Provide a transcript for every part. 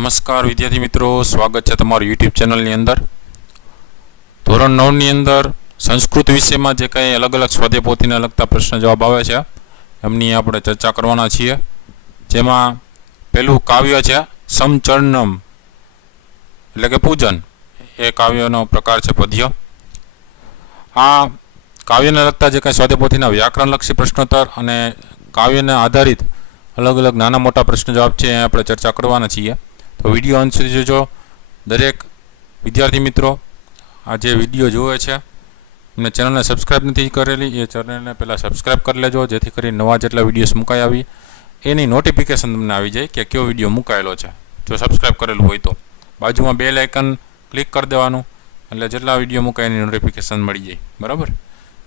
નમસ્કાર વિદ્યાર્થી મિત્રો, સ્વાગત છે તમારું યુટ્યુબ ચેનલની અંદર. ધોરણ 9ની અંદર સંસ્કૃત વિષયમાં જે કંઈ અલગ અલગ સ્વાધ્યાય પોથીને લગતા પ્રશ્ન જવાબ આવે છે એમની આપણે ચર્ચા કરવાના છીએ. જેમાં પહેલું કાવ્ય છે સમચરણમ, એટલે કે પૂજન. એ કાવ્યનો પ્રકાર છે પદ્ય. આ કાવ્યને લગતા જે કંઈ સ્વાધ્યાય પોથીના વ્યાકરણલક્ષી પ્રશ્નોત્તર અને કાવ્યને આધારિત અલગ અલગ નાના મોટા પ્રશ્ન જવાબ છે એ આપણે ચર્ચા કરવાના છીએ. તો વિડીયો અંત સુધી જોજો. દરેક વિદ્યાર્થી મિત્રો આ જે વિડીયો જોવે છે એમને ચેનલને સબસ્ક્રાઈબ નથી કરેલી, એ ચેનલને પહેલાં સબસ્ક્રાઈબ કરી લેજો, જેથી કરી નવા જેટલા વિડીયોઝ મુકાઈ આવી એની નોટિફિકેશન તમને આવી જાય કે કયો વિડીયો મુકાયેલો છે. જો સબસ્ક્રાઈબ કરેલું હોય તો બાજુમાં બેલ આઇકન ક્લિક કરી દેવાનું, એટલે જેટલા વિડીયો મુકાય એની નોટિફિકેશન મળી જાય. બરાબર.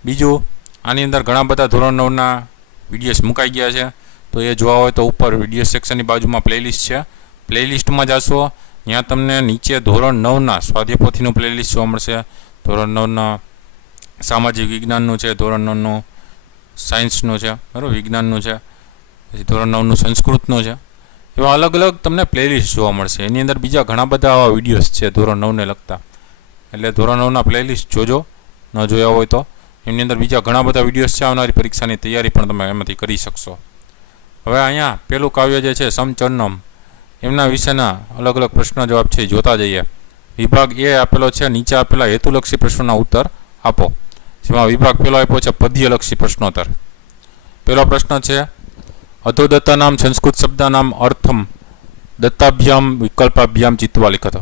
બીજું, આની અંદર ઘણા બધા ધોરણ 9ના વિડીયોઝ મુકાઈ ગયા છે, તો એ જોવા હોય તો ઉપર વિડીયો સેક્શનની બાજુમાં પ્લેલિસ્ટ છે. પ્લેલિસ્ટમાં જશો ત્યાં તમને નીચે ધોરણ 9ના સ્વાધ્યાય પોથીનું પ્લેલિસ્ટ જોવા મળશે. ધોરણ 9ના સામાજિક વિજ્ઞાનનું છે, ધોરણ 9નું સાયન્સનું છે, બરાબર, વિજ્ઞાનનું છે, પછી ધોરણ 9નું સંસ્કૃતનું છે. એવા અલગ અલગ તમને પ્લેલિસ્ટ જોવા મળશે. એની અંદર બીજા ઘણા બધા આવા વિડીયોઝ છે ધોરણ 9ને લગતા, એટલે ધોરણ 9ના પ્લેલિસ્ટ જોજો, ન જોયા હોય તો. એમની અંદર બીજા ઘણા બધા વિડીયોઝ છે. આવનારી પરીક્ષાની તૈયારી પણ તમે એમાંથી કરી શકશો. હવે અહીંયા પેલું કાવ્ય જે છે સમચરણમ, એમના વિશેના અલગ અલગ પ્રશ્ન જવાબ છે જોતા જઈએ. વિભાગ એ આપેલો છે, નીચે આપેલા હેતુલક્ષી પ્રશ્નોના ઉત્તર આપો. જેમાં વિભાગ પહેલો આપ્યો છે પદ્યલક્ષી પ્રશ્નોત્તર. પહેલો પ્રશ્ન છે અધોદત્તાનામ સંસ્કૃત શબ્દાનામ અર્થમ દત્તાભ્યામ વિકલ્પાભ્યામ ચિત્વા લિખત.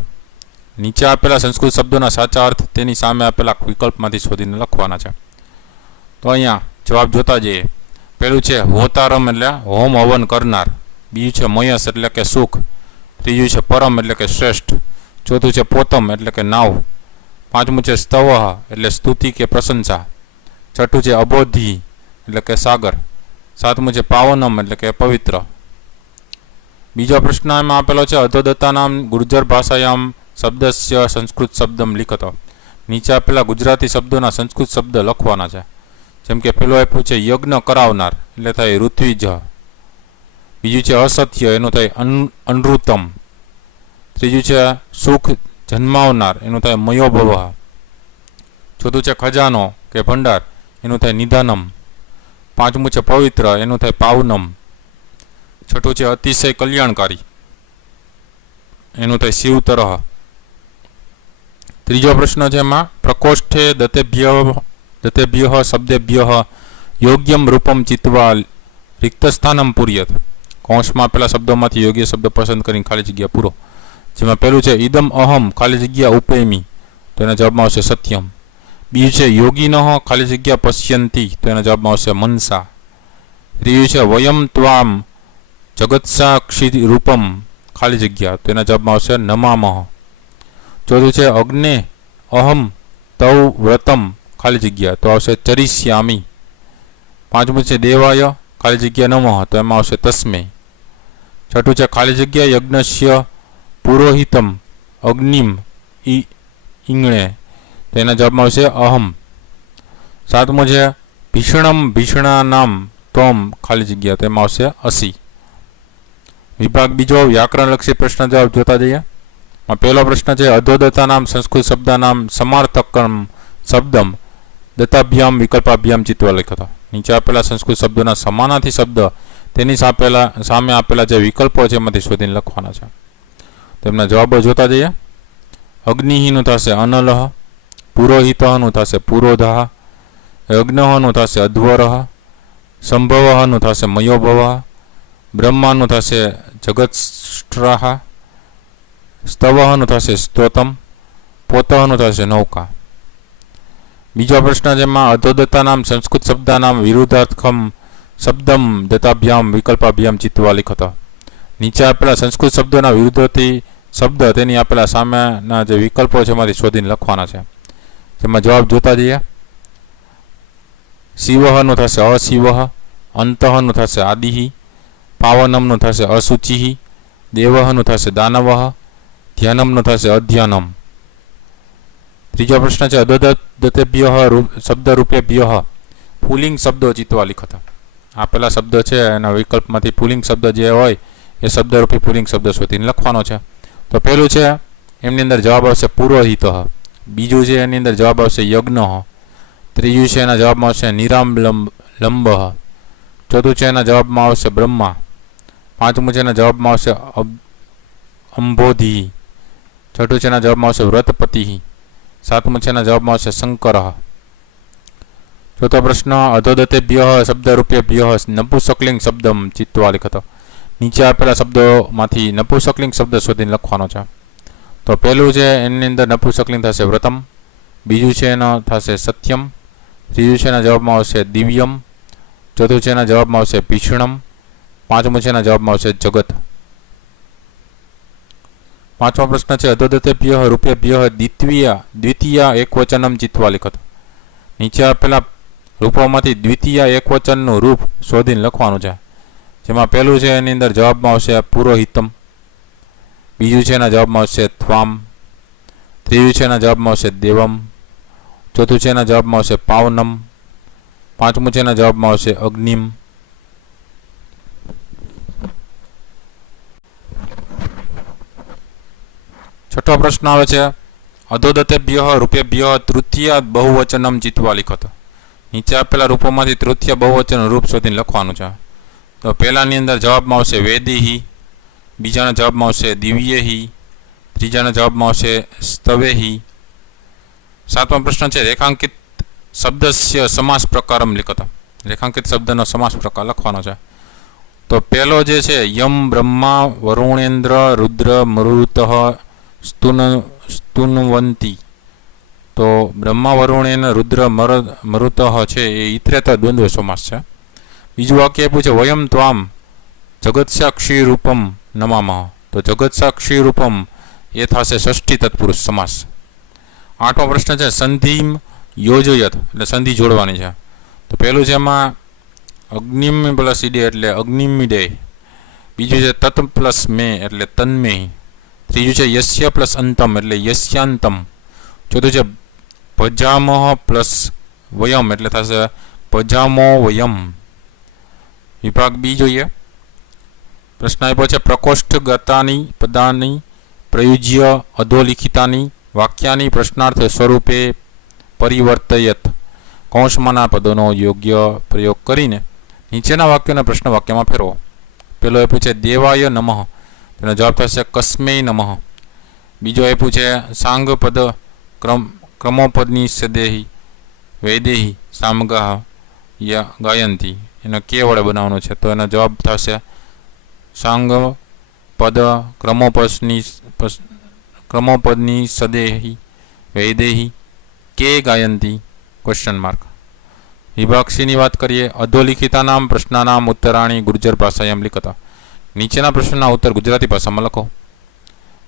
નીચે આપેલા સંસ્કૃત શબ્દોના સાચા અર્થ તેની સામે આપેલા વિકલ્પમાંથી શોધીને લખવાના છે. તો અહીંયા જવાબ જોતા જઈએ. પહેલું છે હોતારમ એટલે હોમ હવન કરનાર. બીજું છે મયસ એટલે કે સુખ. ત્રીજું છે પરમ એટલે કે શ્રેષ્ઠ. ચોથું છે પોતમ એટલે કે નાવ. પાંચમું છે સ્તવ એટલે સ્તુતિ કે પ્રશંસા. છઠ્ઠું છે અબોધિ એટલે કે સાગર. સાતમું છે પાવનમ એટલે કે પવિત્ર. બીજો પ્રશ્ન એમાં આપેલો છે અધોદત્તાનામ ગુર્જર ભાષાયામ શબ્દસ્ય સંસ્કૃત શબ્દમ લિખત. નીચે આપેલા ગુજરાતી શબ્દોના સંસ્કૃત શબ્દ લખવાના છે. જેમ કે પેલું આપ્યું છે યજ્ઞ કરાવનાર એટલે થાય ઋત્વિજ. બીજું છે અસત્ય એનું થાય અનૃતમ. ત્રીજું છે સુખ જન્માવનાર એનું થાય મયોભવ. ચોથું છે ખજાનો કે ભંડાર એનું થાય નિધાનમ. પાંચમું છે પવિત્ર એનું થાય પાવનમ. છઠ્ઠું છે અતિશય કલ્યાણકારી એનું થાય શિવતરહ. ત્રીજો પ્રશ્ન છે એમાં પ્રકોષ્ઠે દતેભ્ય શબ્દેભ્ય યોગ્યમ રૂપમ ચિત્વા રિક્તસ્થાનમ પૂર્યત. કૌંસમાં આપેલા શબ્દોમાંથી યોગ્ય શબ્દ પસંદ કરીને ખાલી જગ્યા પૂરો. જેમાં પહેલું છે ઇદમ અહમ ખાલી જગ્યા ઉપેમી, તો એના જવાબમાં આવશે સત્યમ. બીજું છે યોગીનઃ ખાલી જગ્યા પશ્યંતી, તો એના જવાબમાં આવશે મનસા. ત્રીજું છે વયમ ત્વામ જગત્સાક્ષી રૂપમ ખાલી જગ્યા, તો એના જવાબમાં આવશે નમામહ. ચોથું છે અગ્ને અહમ તવ વ્રતમ ખાલી જગ્યા, તો આવશે ચરિષ્યામી. પાંચમું છે દેવાય ખાલી જગ્યા નમઃ, તો એમાં આવશે તસ્મે. છઠ્ઠું છે ખાલી જગ્યા યજ્ઞસ્ય પુરોહિતમ અગ્નિમ ઈંગણે, તો એના જવાબમાં આવશે અહમ. સાતમું છે ભીષણમ ભીષણાનામ તોમ ખાલી જગ્યા, તો એમાં આવશે અસી. વિભાગ બીજો વ્યાકરણલક્ષી પ્રશ્ન જવાબ જોતા જઈએ. પહેલો પ્રશ્ન છે અધોદત્તાનામ સંસ્કૃત શબ્દાનામ સમાર્થકમ શબ્દમ દત્તાભ્યામ વિકલ્પાભ્યામ ચિત્વા લિખત. નીચે આપેલા સંસ્કૃત શબ્દોના સમાનાર્થી શબ્દ તેની સામે આપેલા જે વિકલ્પો છે એમાંથી શોધીને લખવાના છે. તેમના જવાબો જોતા જઈએ. અગ્નિનું થશે અનલહ, પુરોહિતનું થશે પુરોધઃ, યજ્ઞનું થશે અધ્વરઃ, સંભવનું થશે મયોભવ, બ્રહ્માનું થશે જગત્સ્ટ્રાહ, સ્તવનું થશે સ્તોતમ, પોતનું થશે નૌકા. બીજો પ્રશ્ન જેમાં અધોદત્તાનામ સંસ્કૃત શબ્દાનામ વિરુદ્ધાર્થકમ શબ્દમ દત્તાભ્યામ વિકલ્પાભ્યામ ચિત્વા લિખત. નીચે આપેલા સંસ્કૃત શબ્દોના વિરુદ્ધથી શબ્દ તેની આપેલા સામેના જે વિકલ્પો છે એમાંથી શોધીને લખવાના છે. જેમાં જવાબ જોતા જઈએ. શિવનું થશે અશિવ, અંતઃનું થશે આદિ, પાવનમનું થશે અશુચિ, દેવનું થશે દાનવ, ધ્યાનમનું થશે અધ્યાનમ. ત્રીજો પ્રશ્ન છે અધોદત્તેભ્ય શબ્દરૂપેભ્ય પુલિંગ શબ્દો ચિત્વા લિખત. આપેલા શબ્દ છે એના વિકલ્પમાંથી પુલિંગ શબ્દ જે હોય એ શબ્દરૂપી પુલિંગ શબ્દ શોધીને લખવાનો છે. તો પહેલું છે એમની અંદર જવાબ આવશે પુરોહિત, બીજું છે એની અંદર જવાબ આવશે યજ્ઞ, ત્રીજું છે એના જવાબમાં આવશે નિરામ લંબ, ચોથું છે એના જવાબમાં આવશે બ્રહ્મા, પાંચમું છે એના જવાબમાં આવશે અંબોધિ, છઠ્ઠું છે એના જવાબમાં આવશે વ્રતપતિ, સાતમું છે એના જવાબમાં આવશે શંકર. ચોથો પ્રશ્ન અધોદતેભ્ય શબ્દરૂપેભ્ય નપુંસકલિંગ શબ્દમ ચિત્વા લિખત. નીચે આપેલા શબ્દોમાંથી નપુંસકલિંગ શબ્દ શોધીને લખવાનો છે. તો પહેલું છે એની અંદર નપુંસકલિંગ થશે વ્રતમ, બીજું છે એનો થશે સત્યમ, ત્રીજું છે એના જવાબમાં આવશે દિવ્યમ, ચોથું છે એના જવાબમાં આવશે ભીષણમ, પાંચમું છે એના જવાબમાં આવશે જગત. પાંચમો પ્રશ્ન છે અધોદતેભ્ય રૂપેભ્ય દ્વિતીય એકવચનમ ચિત્વા લિખત. નીચે આપેલા રૂપોમાંથી દ્વિતીય એકવચનનું રૂપ શોધીને લખવાનું છે. જેમાં પહેલું છે એની અંદર જવાબમાં આવશે પુરોહિતમ, બીજું છે એના જવાબમાં આવશે ત્વામ, ત્રીજું છે એના જવાબમાં આવશે દેવમ, ચોથું છે એના જવાબમાં આવશે પાવનમ, પાંચમું છે એના જવાબમાં આવશે અગ્નિમ. છઠ્ઠો પ્રશ્ન આવે છે અધોદતેભ્ય રૂપેભ્ય તૃતીય બહુવચનમ ચિત્વા લિખત. નીચે આપેલા રૂપોમાંથી તૃતીય બહુવચનનું રૂપ શોધીને લખવાનું છે. તો પહેલાની અંદર જવાબમાં આવશે વેદિહી, બીજાના જવાબમાં આવશે દિવ્યેહી, ત્રીજાના જવાબમાં આવશે સ્તવેહી. સાતમો પ્રશ્ન છે રેખાંકિત શબ્દસ્ય સમાસ પ્રકારમ લિખત. રેખાંકિત શબ્દનો સમાસ પ્રકાર લખવાનો છે. તો પહેલો જે છે યમ બ્રહ્મા વરુણેન્દ્ર રુદ્ર મરુત સ્તુનવંતી. તો બ્રહ્મા વરુણેન રુદ્ર મરુત છે એ ઇતરેતર દ્વંદ્વ સમાસ છે. બીજું વાક્ય આપ્યું છે વયમ ત્વામ જગત્સાક્ષી રૂપમ નમામઃ. તો જગત્સાક્ષી રૂપમ એ થશે ષષ્ઠી તત્પુરુષ સમાસ. આઠમો પ્રશ્ન છે સંધિમ યોજયત એટલે સંધિ જોડવાની છે. તો પહેલું છે એમાં અગ્નિમ પ્લસ ઈડે એટલે અગ્નિમિડે, બીજું છે તત પ્લસ મે એટલે તન્મે, ત્રીજું છે યસ્ય પ્લસ અંતમ એટલે યસ્યાંતમ, ચોથું છે ભજામહ પ્લસ વયમ એટલે થશે ભજામો વયમ. વિભાગ બી જોઈએ. પ્રશ્ન આપ્યો છે પ્રકોષ્ઠગતાની પદાની પ્રયુજ્ય અધોલિખિતાની વાક્યાની પ્રશ્નાર્થ સ્વરૂપે પરિવર્તયત. કૌંસમાંના પદોનો યોગ્ય પ્રયોગ કરીને નીચેના વાક્યોને પ્રશ્ન વાક્યમાં ફેરવો. પેલો આપ્યું છે દેવાય નમઃ, તેનો જવાબ થશે કસ્મૈ નમઃ. બીજો આપ્યું છે સાંગ પદ ક્રમોપદની સદેહી વૈદેહી સામગાહ ગાયંતી, એનો કે વડે બનાવવાનો છે. તો એનો જવાબ થશે સાંગ પદ ક્રમોપદની સદેહી વૈદેહી કે ગાયંતી ક્વેશ્ચન માર્ક. વિભાગ સીની વાત કરીએ. અધોલિખિતાનામ પ્રશ્નાનામ ઉત્તરાણી ગુર્જર ભાષાયામ લિખતા. નીચેના પ્રશ્નના ઉત્તર ગુજરાતી ભાષામાં લખો.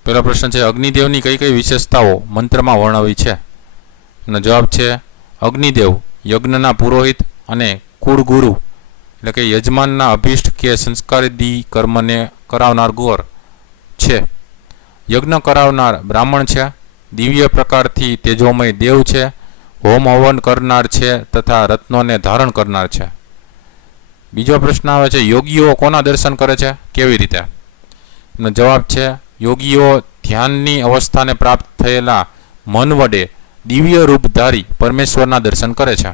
પહેલો પ્રશ્ન છે અગ્નિદેવની કઈ કઈ વિશેષતાઓ મંત્રમાં વર્ણવી છે? એનો જવાબ છે અગ્નિદેવ યજ્ઞના પુરોહિત અને કુળગુરુ એટલે કે યજમાનના અભિષ્ટ કે સંસ્કારી કર્મને કરાવનાર ગોર છે. યજ્ઞ કરાવનાર બ્રાહ્મણ છે. દિવ્ય પ્રકારથી તેજોમય દેવ છે. હોમ હવન કરનાર છે તથા રત્નોને ધારણ કરનાર છે. બીજો પ્રશ્ન આવે છે યોગીઓ કોના દર્શન કરે છે, કેવી રીતે? એનો જવાબ છે યોગીઓ ધ્યાનની અવસ્થાને પ્રાપ્ત થયેલા મન વડે દિવ્ય રૂપધારી પરમેશ્વરના દર્શન કરે છે.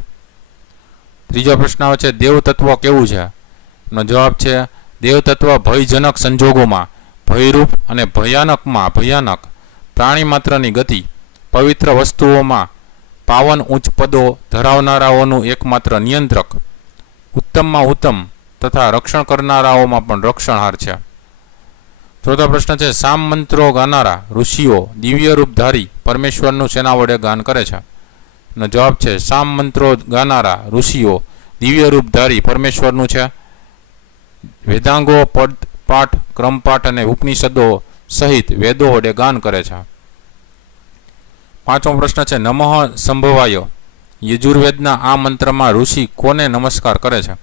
ત્રીજો પ્રશ્ન આવે છે દેવ તત્વ કેવું છે? એનો જવાબ છે દેવ તત્વ ભયજનક સંજોગોમાં ભયરૂપ અને ભયાનકમાં ભયાનક પ્રાણી માત્રની ગતિ પવિત્ર વસ્તુઓમાં પાવન ઉચ્ચ પદો ધરાવનારાઓનું એકમાત્ર નિયંત્રક ઉત્તમમાં ઉત્તમ તથા રક્ષણ કરનારાઓમાં પણ રક્ષણહાર છે. ચોથો પ્રશ્ન છે સામ મંત્રો ગાનારા ઋષિઓ દિવ્ય રૂપધારી પરમેશ્વરનું શેના વડે ગાન કરે છે? એનો જવાબ છે સામ મંત્રો ગાનારા ઋષિઓ દિવ્ય રૂપધારી પરમેશ્વરનું છે વેદાંગો પદ પાઠ ક્રમપાઠ અને ઉપનિષદો સહિત વેદો વડે ગાન કરે છે. પાંચમો પ્રશ્ન છે નમઃ સંભવાય યજુર્વેદના આ મંત્રમાં ઋષિ કોને નમસ્કાર કરે છે?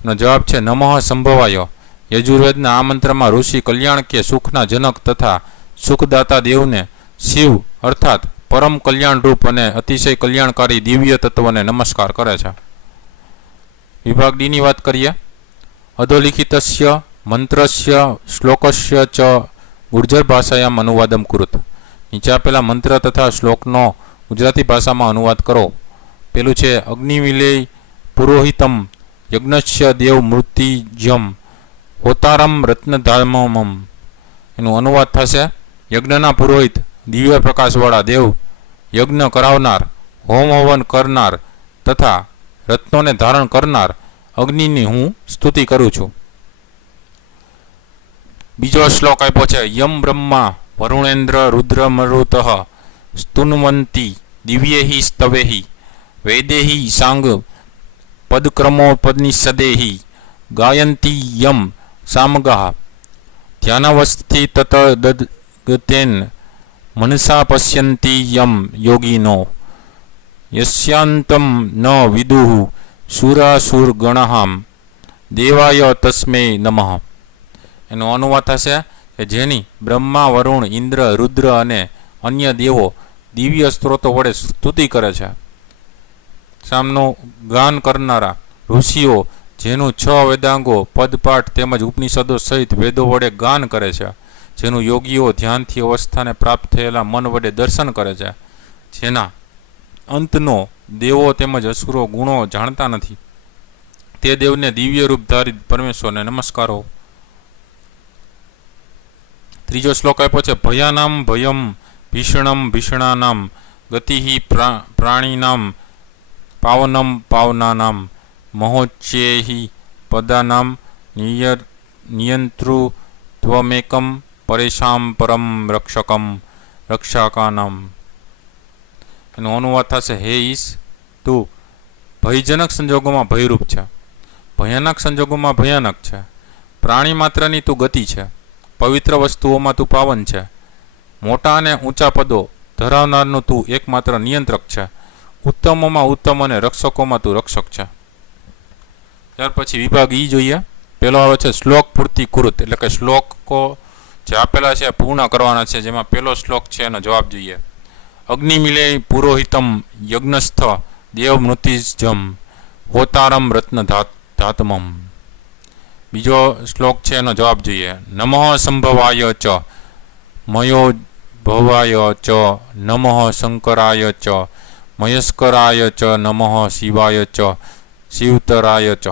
એનો જવાબ છે નમઃ સંભવાય યજુર્વેદના આ મંત્રમાં ઋષિ કલ્યાણ કે સુખના જનક તથા સુખદાતા દેવને શિવ અર્થાત પરમ કલ્યાણ રૂપ અને અતિશય કલ્યાણકારી દિવ્ય તત્વને નમસ્કાર કરે છે. વિભાગ ડી ની વાત કરીએ. અધોલિખિતસ્ય મંત્રસ્ય શ્લોકસ્ય ચ ગુર્જર ભાષાયામ અનુવાદમ કુરુત. નીચે આપેલા મંત્ર તથા શ્લોકનો ગુજરાતી ભાષામાં અનુવાદ કરો. પેલું છે અગ્નિવિલેય પુરોહિતમ યજ્ઞસ્ય દેવ મૃત્યુજમ હોતારમ રત્નધામમ. એનું અનુવાદ થશે યજ્ઞના પુરોહિત દિવ્ય પ્રકાશવાળા દેવ, યજ્ઞ કરાવનાર, હોમ હવન કરનાર તથા રત્નોને ધારણ કરનાર અગ્નિની હું સ્તુતિ કરું છું. બીજો શ્લોક આપ્યો છે યમ બ્રહ્મા વરુણેન્દ્ર રુદ્ર મરુતઃ સ્તુન્વંતી દિવ્યેહિ સ્તવેહિ વૈદેહિ સાંગ પદક્રમોપનિષદેહિ ગાયંતી યમ સામગઃ ધ્યાનવસ્થિ તત દદગતેન મનસા પશ્યંતી યમ યોગિનો યસ્યાંતમ ન વિદુઃ સુરાસુરગણહામ દેવાય તસ્મે નમઃ. એનો અનુવાદ થશે કે જેની બ્રહ્મા વરુણ ઇન્દ્ર રુદ્ર અને અન્ય દેવો દિવ્ય સ્ત્રોતો વડે સ્તુતિ કરે છે. સામનું ગાન કરનારા ઋષિઓ જેનું 6 વેદાંગો પદપાઠ તેમજ ઉપનિષદો સહિત વેદો વડે ગાન કરે છે. જેનું યોગીઓ ધ્યાનથી અવસ્થાને પ્રાપ્ત થયેલા મન વડે દર્શન કરે છે. જેના અંતનો દેવો તેમજ અસુરો ગુણો જાણતા નથી તે દેવને દિવ્ય રૂપ ધારિત પરમેશ્વરને નમસ્કારો. ત્રીજો શ્લોક આપ્યો છે ભયાનામ ભયમ ભીષણમ ભીષણાનામ ગતિહિ પ્રાણીનામ પાવનમ પાવનાનામ મહોચ્ચેહિ પદાનામ નિયંતૃત્વમેકમ પરેશામ પરમ રક્ષકમ રક્ષકાનામ. એનો અનુવાદ થશે હે ઈશ, તું ભયજનક સંજોગોમાં ભયરૂપ છે, ભયાનક સંજોગોમાં ભયાનક છે, પ્રાણી માત્રની તું ગતિ છે, પવિત્ર વસ્તુઓમાં તું પાવન છે, મોટા અને ઊંચા પદો ધરાવનારનું તું એકમાત્ર નિયંત્રક છે, ઉત્તમોમાં ઉત્તમ અને રક્ષકોમાં તું રક્ષક છે. ત્યાર પછી વિભાગ ઈ જોઈએ. પેલો આવે છે શ્લોક પૂર્તિ કુરુત, એટલે કે શ્લોકો જે આપેલા છે પૂર્ણ કરવાના છે. જેમાં પેલો શ્લોક છે એનો જવાબ જોઈએ. અગ્નિમિલે પુરોહિતમ યજ્ઞસ્થ દેવ મૃત્યુજમ હોતારમ રત્ન ધાતમમ. બીજો શ્લોક છે એનો જવાબ જોઈએ. નમઃ સંભવાય ચ મયો ભવાય ચ નમઃ શંકરાય ચ મયસ્કરાય ચ નમઃ શિવાય ચ શિવતરાય ચ.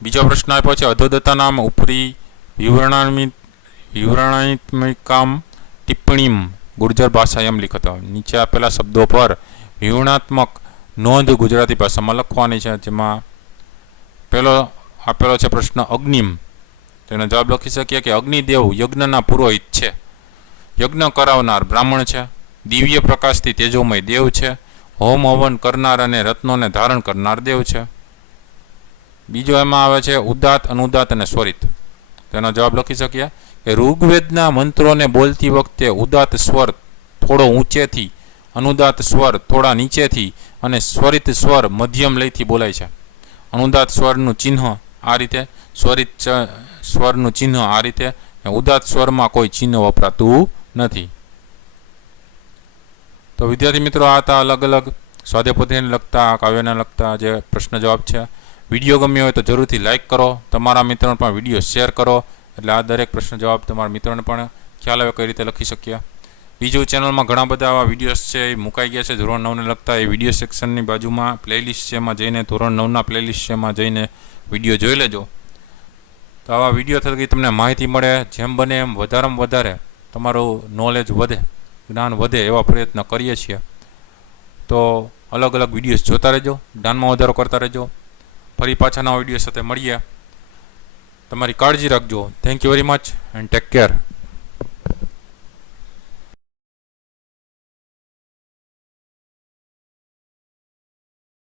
બીજો પ્રશ્ન આપ્યો છે અધોદત્તાનામ ઉપરી વિવરણાત્મિકામ ટિપ્પણીમ ગુર્જર ભાષાયામ લિખત. નીચે આપેલા શબ્દો પર વિવરણાત્મક નોંધ ગુજરાતી ભાષામાં લખવાની છે. જેમાં પેલો આપેલો છે પ્રશ્ન અગ્નિમ, તેનો જવાબ લખી શકીએ કે અગ્નિદેવ યજ્ઞના પુરોહિત છે, યજ્ઞ કરાવનાર બ્રાહ્મણ છે, દિવ્ય પ્રકાશથી તેજોમય દેવ છે, હોમ હવન કરનાર અને રત્નોને ધારણ કરનાર દેવ છે. બીજો એમાં આવે છે ઉદાત અનુદાત અને સ્વરિત. તેનો જવાબ લખી શકીએ કે ઋગ્વેદના મંત્રોને બોલતી વખતે ઉદાત સ્વર થોડો ઊંચેથી, અનુદાત સ્વર થોડા નીચેથી અને સ્વરિત સ્વર મધ્યમ લયથી બોલાય છે. અનુદાત સ્વરનું ચિહ્ન આ રીતે, સ્વરિત સ્વરનું ચિહ્ન આ રીતે, ઉદાત સ્વરમાં કોઈ ચિહ્ન વપરાતું નથી. તો વિદ્યાર્થી મિત્રો, આ હતા અલગ અલગ સ્વાધ્યાયપોથીને લગતા, કાવ્યને લગતા જે પ્રશ્ન જવાબ છે. વિડીયો ગમ્યો હોય તો જરૂરથી લાઇક કરો, તમારા મિત્રોને પણ વિડીયો શેર કરો, એટલે આ દરેક પ્રશ્ન જવાબ તમારા મિત્રોને પણ ખ્યાલ આવે કઈ રીતે લખી શકીએ. બીજું, ચેનલમાં ઘણા બધા આવા વિડીયોઝ છે એ મુકાઈ ગયા છે ધોરણ 9ને લગતા. એ વિડીયો સેક્શનની બાજુમાં પ્લેલિસ્ટ છે, એમાં જઈને ધોરણ 9ના પ્લેલિસ્ટ છે એમાં જઈને વિડીયો જોઈ લેજો. તો આવા વિડીયો થકી તમને માહિતી મળે, જેમ બને એમ વધારેમાં વધારે તમારું નોલેજ વધે, જ્ઞાન વધે એવા પ્રયત્ન કરીએ છીએ. તો અલગ અલગ વિડીયોઝ જોતા રહેજો, જ્ઞાનમાં વધારો કરતા રહેજો. ફરી પાછા નવા વિડીયો સાથે મળીએ. તમારી કાળજી રાખજો. Thank you very much and take care.